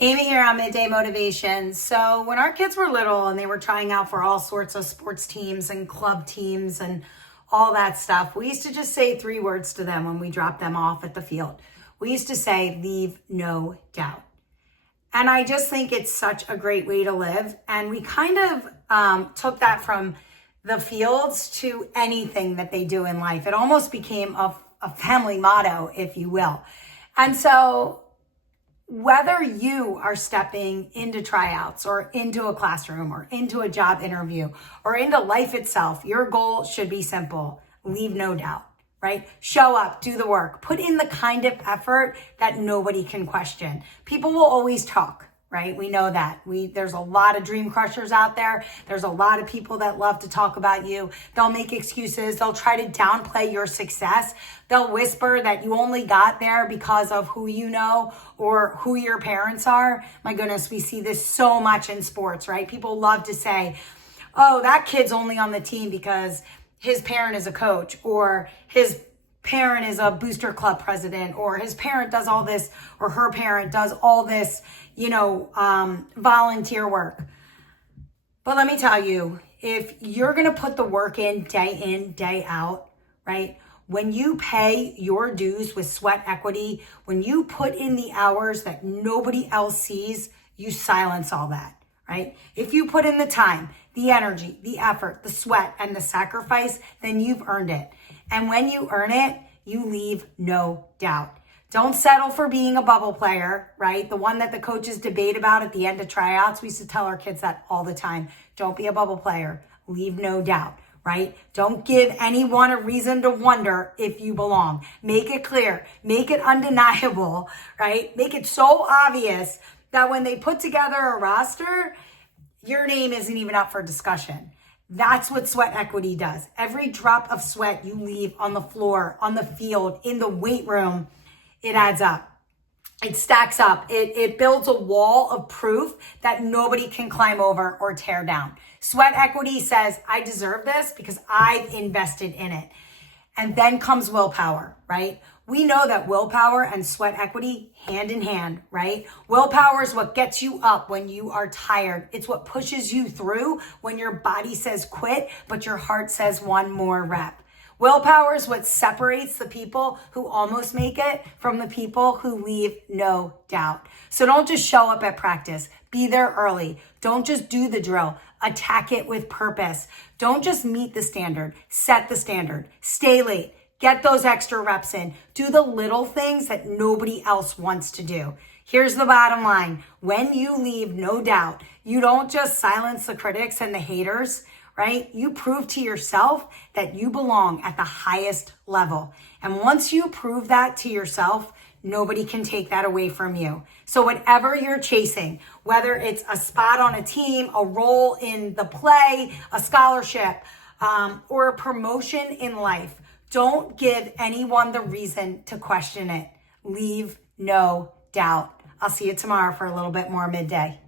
Amy here on Midday Motivation. So when our kids were little and they were trying out for all sorts of sports teams and club teams and all that stuff, we used to just say 3 words to them when we dropped them off at the field. We used to say, leave no doubt. And I just think it's such a great way to live. And we kind of took that from the fields to anything that they do in life. It almost became a family motto, if you will. And so whether you are stepping into tryouts or into a classroom or into a job interview or into life itself, your goal should be simple. Leave no doubt, right? Show up, do the work, put in the kind of effort that nobody can question. People will always talk, right? We know that. There's a lot of dream crushers out there. There's a lot of people that love to talk about you. They'll make excuses. They'll try to downplay your success. They'll whisper that you only got there because of who you know or who your parents are. My goodness, we see this so much in sports, right? People love to say, oh, that kid's only on the team because his parent is a coach, or his parent is a booster club president, or his parent does all this, or her parent does all this, volunteer work. But let me tell you, if you're going to put the work in, day out, right? When you pay your dues with sweat equity, when you put in the hours that nobody else sees, you silence all that, right? If you put in the time, the energy, the effort, the sweat, and the sacrifice, then you've earned it. And when you earn it, you leave no doubt. Don't settle for being a bubble player, right? The one that the coaches debate about at the end of tryouts. We used to tell our kids that all the time. Don't be a bubble player. Leave no doubt, right? Don't give anyone a reason to wonder if you belong. Make it clear. Make it undeniable, right? Make it so obvious that when they put together a roster, your name isn't even up for discussion. That's what sweat equity does. Every drop of sweat you leave on the floor, on the field, in the weight room, it adds up. It stacks up. It builds a wall of proof that nobody can climb over or tear down. Sweat equity says, I deserve this because I've invested in it. And then comes willpower, right? We know that willpower and sweat equity hand in hand, right? Willpower is what gets you up when you are tired. It's what pushes you through when your body says quit, but your heart says one more rep. Willpower is what separates the people who almost make it from the people who leave no doubt. So don't just show up at practice. Be there early. Don't just do the drill. Attack it with purpose. Don't just meet the standard. Set the standard. Stay late. Get those extra reps in. Do the little things that nobody else wants to do. Here's the bottom line. When you leave no doubt, you don't just silence the critics and the haters, right? You prove to yourself that you belong at the highest level. And once you prove that to yourself, nobody can take that away from you. So whatever you're chasing, whether it's a spot on a team, a role in the play, a scholarship, or a promotion in life, don't give anyone the reason to question it. Leave no doubt. I'll see you tomorrow for a little bit more Midday.